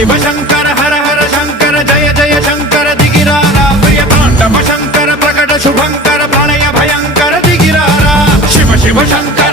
शिव शंकर हर हर शंकर जय जय शंकर दिगिरारा प्रिय तांडव शंकर प्रकट शुभंकर प्रलय भयंकर दिगिरारा शिव शिव शंकर